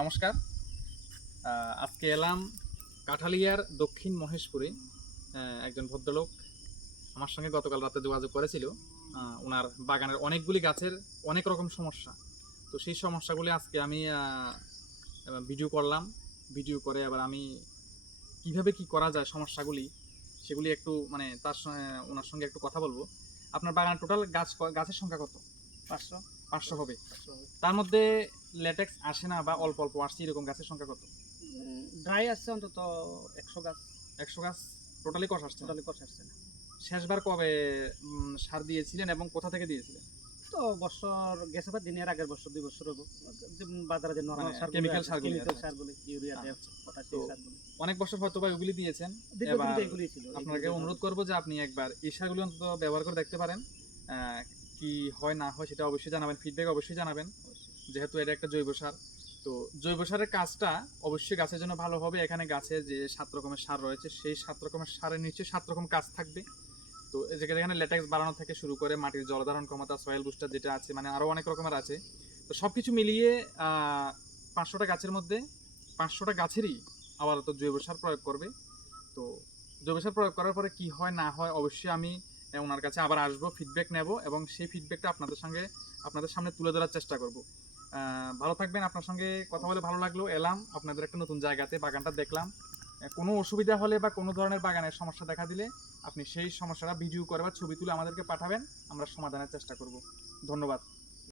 নমস্কার। আজকে এলাম কাঠালিয়ার দক্ষিণ মহেশপুরে। একজন ভদ্রলোক আমার সঙ্গে গতকাল রাতে যোগাযোগ করেছিল। ওনার বাগানের অনেকগুলি গাছের অনেক রকম সমস্যা। তো সেই সমস্যাগুলি আজকে আমি ভিডিও করলাম। ভিডিও করে আবার আমি কিভাবে কি করা যায় সমস্যাগুলি সেগুলি একটু মানে ওনার সঙ্গে একটু কথা বলবো। আপনার বাগান টোটাল গাছের সংখ্যা কত? 500 500 হবে। 500 হবে। তার মধ্যে ল্যাটেক্স আসে না বা অল্প অল্প আসছে এরকম গাছের সংখ্যা কত? ড্রাই আসছে অন্তত 100 গাছ, 100 গাছ টোটালি কষ আসছে না? টোটালি কষ আসছে না। শেষবার কবে সার দিয়েছিলেন এবং কোথা থেকে দিয়েছিলেন? তো বছর গেছে বা দিনের আগের বছর 2 বছর হবো। বাজারে যে নরমাল মানে সার, chemical সারগুলি কেমিক্যাল আছে। সারগুলি, ইউরিয়া, আচ্ছা। ড্যাপ, পটাশিয়াম সারগুলি অনেক বছর হয়তো বা ওগুলি দিয়েছেন। দীর্ঘদিন এবার তো এগুলি ছিল। আপনাকে অনুরোধ করবো যে আপনি একবার এই সারগুলি অন্তত ব্যবহার করে দেখতে পারেন। কি হয় না হয় সেটা অবশ্যই জানাবেন, ফিডব্যাক অবশ্যই জানাবেন, যেহেতু এটা একটা জৈব সার। তো জৈব সারের কাজটা অবশ্যই গাছের জন্য ভালো হবে। এখানে গাছের যে 7 রকমের সার রয়েছে সেই 7 রকমের সারের নিচে 7 রকম কাজ থাকবে। তো যেখানে ল্যাটেক্স বাড়ানো থেকে শুরু করে মাটির জলধারণ ক্ষমতা, সয়েল বুস্টার যেটা আছে, মানে আরো অনেক রকমের আছে। তো সবকিছু মিলিয়ে 500টা গাছের মধ্যে 500টা গাছেরই আপাতত জৈব সার প্রয়োগ করবে। তো জৈব সার প্রয়োগ করার পরে কি হয় না হয় অবশ্যই আমি ওনার কাছে আবার আসবো, ফিডব্যাক নেব এবং সেই ফিডব্যাকটা আপনাদের সামনে তুলে ধরার চেষ্টা করব। ভালো থাকবেন। আপনার সঙ্গে কথা বলে ভালো লাগলো। এলাম আপনাদের একটা নতুন জায়গাতে, বাগানটা দেখলাম। কোনো অসুবিধা হলে বা কোনো ধরনের বাগানের সমস্যা দেখা দিলে আপনি সেই সমস্যাটা ভিডিও করে বা ছবি তুলে আমাদেরকে পাঠাবেন, আমরা সমাধানের চেষ্টা করব। ধন্যবাদ।